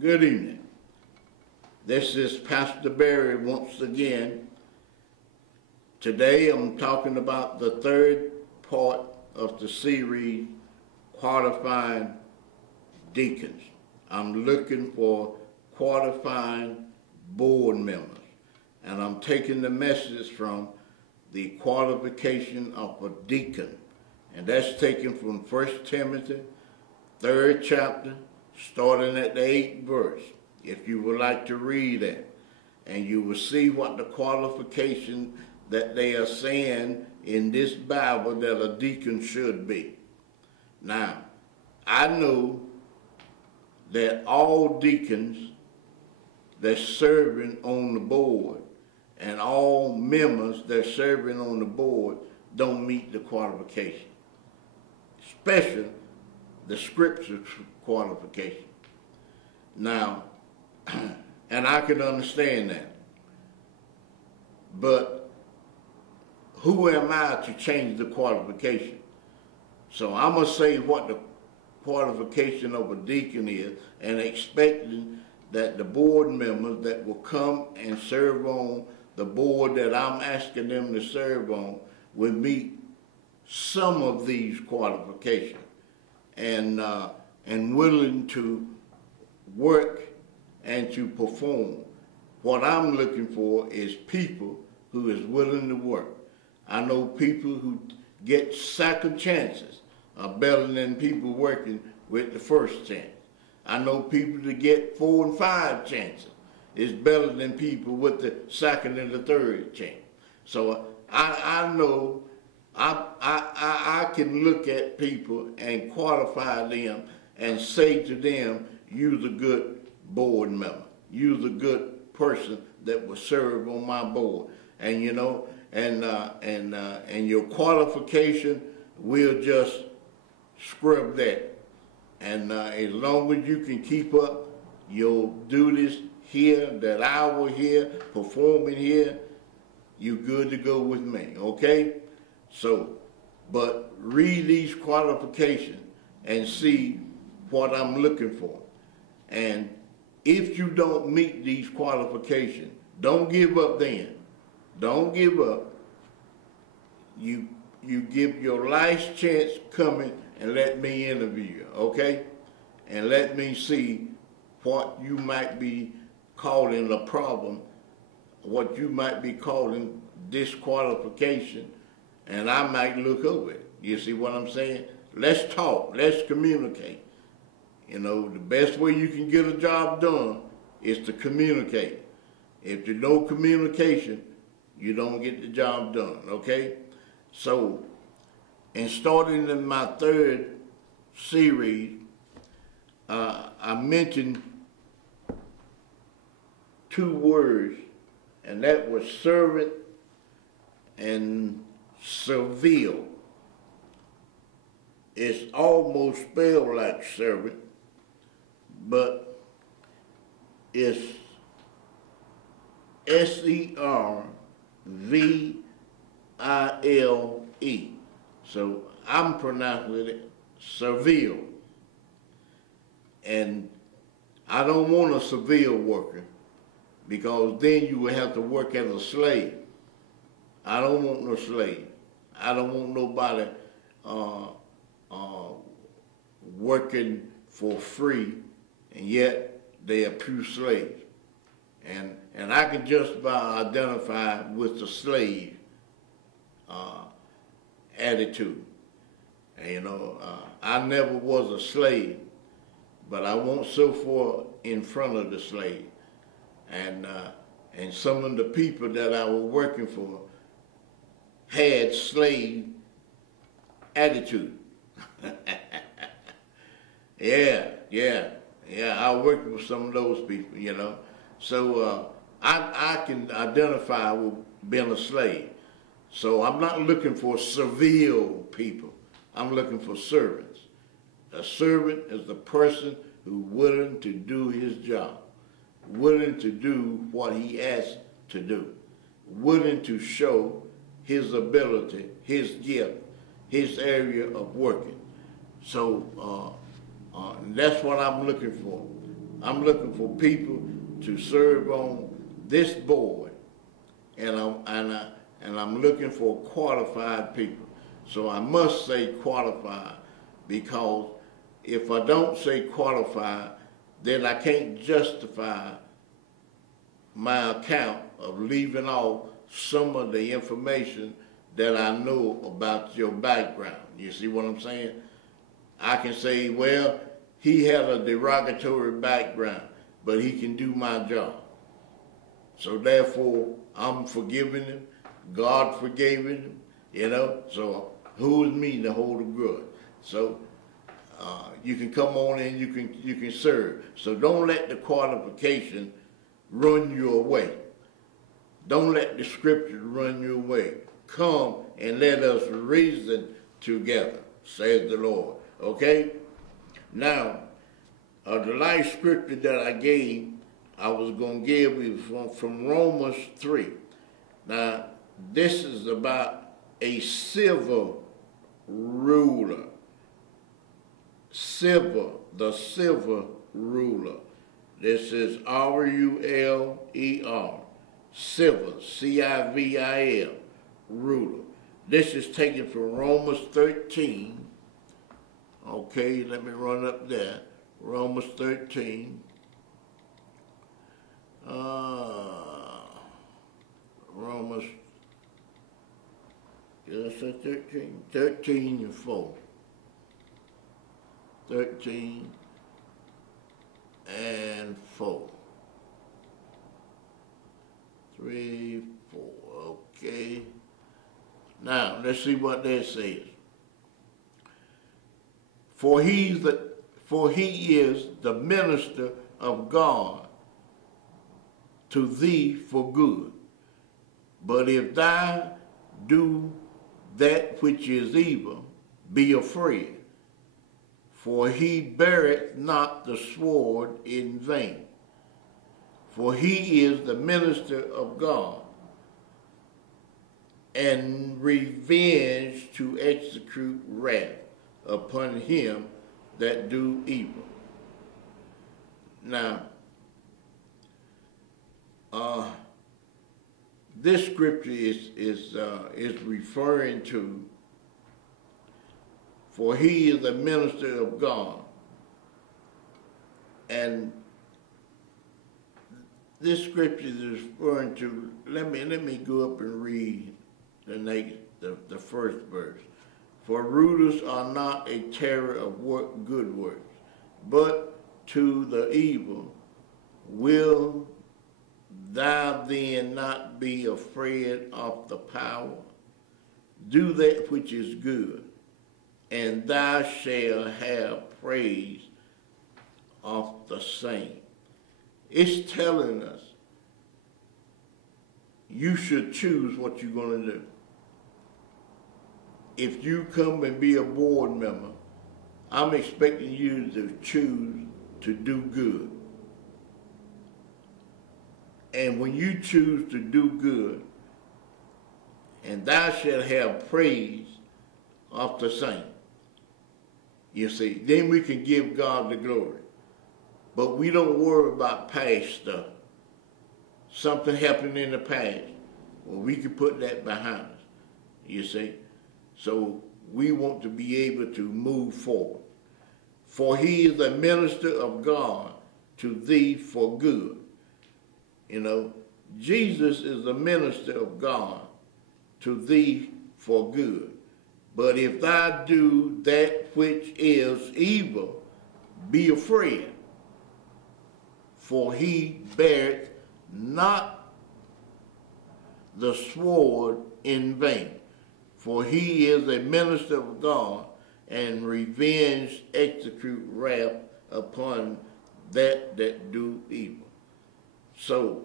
Good evening. This is Pastor Barry once again. Today I'm talking about the third part of the series, Qualifying Deacons. I'm looking for qualifying board members. And I'm taking the message from the qualification of a deacon. And that's taken from 1 Timothy, 3rd chapter, starting at the 8th verse. If you would like to read that, and you will see what the qualification that they are saying in this Bible that a deacon should be. Now, I know that all deacons that's serving on the board and all members that's serving on the board don't meet the qualification, especially the scripture qualification. Now, and I can understand that, but who am I to change the qualification? So I'm going to say what the qualification of a deacon is, and expecting that the board members that will come and serve on the board that I'm asking them to serve on will meet some of these qualifications, and willing to work and to perform. What I'm looking for is people who is willing to work. I know people who get second chances are better than people working with the first chance. I know people that get 4 and 5 chances is better than people with the second and the third chance. So I know I can look at people and qualify them and say to them, you're a good board member. You're a good person that will serve on my board. And you know, and your qualification, we'll just scrub that. And as long as you can keep up your duties here, that hour here, performing here, you're good to go with me, okay? So, but read these qualifications and see what I'm looking for. And if you don't meet these qualifications, don't give up then. Don't give up. You give your last chance coming and let me interview you, okay? And let me see what you might be calling a problem, what you might be calling disqualification, and I might look over it. You see what I'm saying? Let's talk. Let's communicate. You know, the best way you can get a job done is to communicate. If there's no communication, you don't get the job done, okay? So, in starting in my third series, I mentioned 2 words, and that was servant and servile. It's almost spelled like servant, but it's S-E-R-V-I-L-E. So I'm pronouncing it servile. And I don't want a servile worker, because then you will have to work as a slave. I don't want no slave. I don't want nobody working for free, and yet they are pure slaves. And I can just about identify with the slave attitude. And, you know, I never was a slave, but I went so far in front of the slave. And some of the people that I was working for had slave attitude. Yeah, I worked with some of those people, you know. So I can identify with being a slave. So I'm not looking for servile people. I'm looking for servants. A servant is the person who's willing to do his job, willing to do what he asks to do, willing to show his ability, his gift, his area of working. So that's what I'm looking for. I'm looking for people to serve on this board, and I'm looking for qualified people. So I must say qualified, because if I don't say qualified, then I can't justify my account of leaving off some of the information that I know about your background. You see what I'm saying? I can say, well, he had a derogatory background, but he can do my job. So therefore, I'm forgiving him. God forgave him, you know. So who is me to hold a grudge? So you can come on and you can serve. So don't let the qualification run you away. Don't let the scripture run you away. Come and let us reason together, says the Lord. Okay? Now, the last scripture that I gave, I was going to give you from Romans 3. Now, this is about a civil ruler. The civil ruler. This is R-U-L-E-R. Civil, C-I-V-I-L, ruler. This is taken from Romans 13. Okay, let me run up there. Romans 13. Romans, did I say 13? 13 and 4. 13 and 4. 3, 4, okay. Now, let's see what that says. For he is the minister of God to thee for good. But if thou do that which is evil, be afraid. For he beareth not the sword in vain. For he is the minister of God, and revenge to execute wrath upon him that do evil. Now, this scripture is referring to, for he is the minister of God, and this scripture is referring to. Let me go up and read the first verse. For rulers are not a terror of good works, but to the evil. Will thou then not be afraid of the power? Do that which is good, and thou shalt have praise of the same. It's telling us you should choose what you're going to do. If you come and be a board member, I'm expecting you to choose to do good. And when you choose to do good, and thou shalt have praise of the same, you see, then we can give God the glory. But we don't worry about past stuff. Something happened in the past. Well, we can put that behind us, you see. So we want to be able to move forward. For he is the minister of God to thee for good. You know, Jesus is the minister of God to thee for good. But if thou do that which is evil, be afraid. For he beareth not the sword in vain. For he is a minister of God, and revenge execute wrath upon that do evil. So,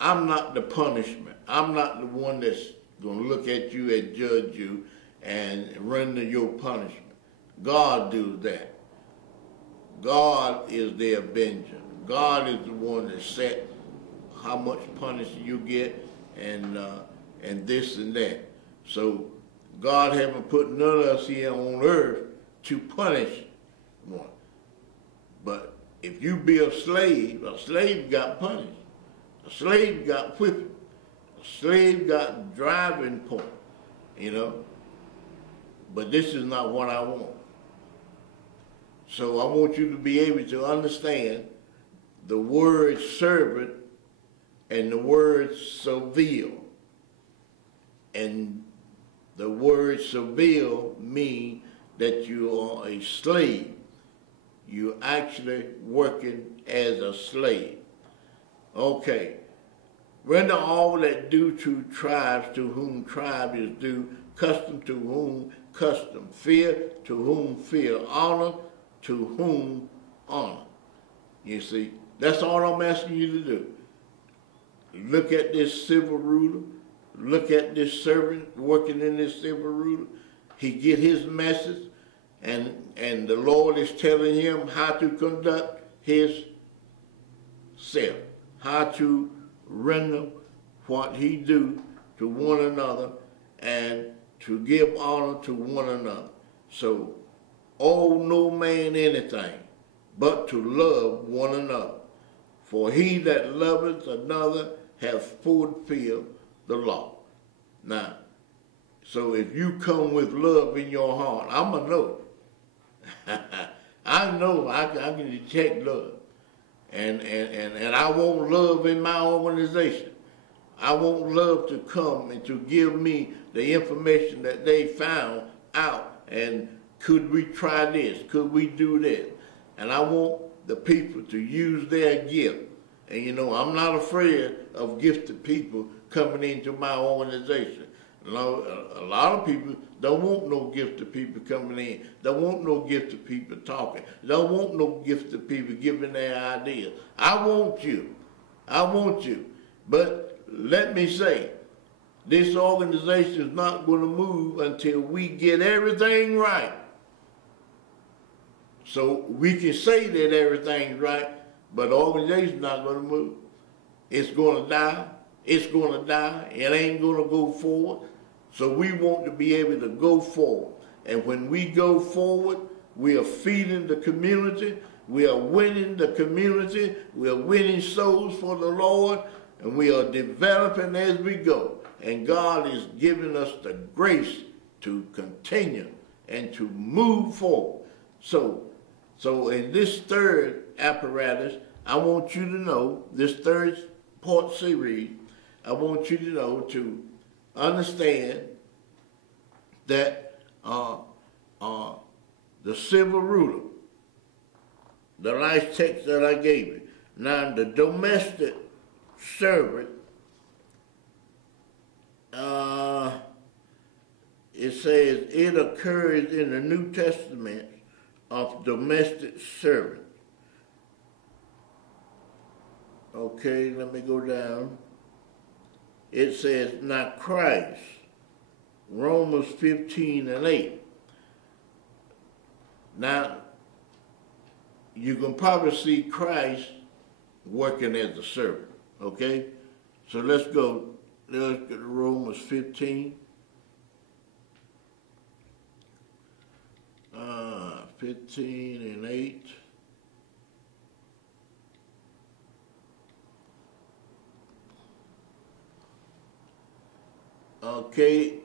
I'm not the punishment. I'm not the one that's going to look at you and judge you and render your punishment. God does that. God is the avenger. God is the one that set how much punishment you get and this and that. So God haven't put none of us here on earth to punish one. But if you be a slave got punished. A slave got whipping. A slave got driving point, you know. But this is not what I want. So I want you to be able to understand the word servant and the word servile. And the word servile means that you are a slave. You're actually working as a slave. Okay. Render all that due to tribes to whom tribe is due, custom to whom custom, fear to whom fear, honor to whom honor. You see, that's all I'm asking you to do. Look at this civil ruler. Look at this servant working in this civil ruler. He get his message, and the Lord is telling him how to conduct his self, how to render what he do to one another and to give honor to one another. So, owe no man anything but to love one another. For he that loveth another hath fulfilled the law. Now, so if you come with love in your heart, I'm going to know. I know I can detect love. And I want love in my organization. I want love to come and to give me the information that they found out. And could we try this? Could we do this? And I want the people to use their gift. And you know, I'm not afraid of gifted people coming into my organization. A lot of people don't want no gifted people coming in. Don't want no gifted people talking. Don't want no gifted people giving their ideas. I want you. I want you. But let me say, this organization is not going to move until we get everything right. So we can say that everything's right, but the organization's not going to move. It's going to die. It's going to die. It ain't going to go forward. So we want to be able to go forward. And when we go forward, we are feeding the community. We are winning the community. We are winning souls for the Lord. And we are developing as we go. And God is giving us the grace to continue and to move forward. So in this third apparatus, I want you to know, this third part series, I want you to know to understand that the civil ruler, the last text that I gave you. Now the domestic servant, it says it occurs in the New Testament of domestic servant. Okay, let me go down. It says, not Christ, Romans 15:8. Now, you can probably see Christ working as a servant, okay? So let's go to Romans 15. 15:8. Okay,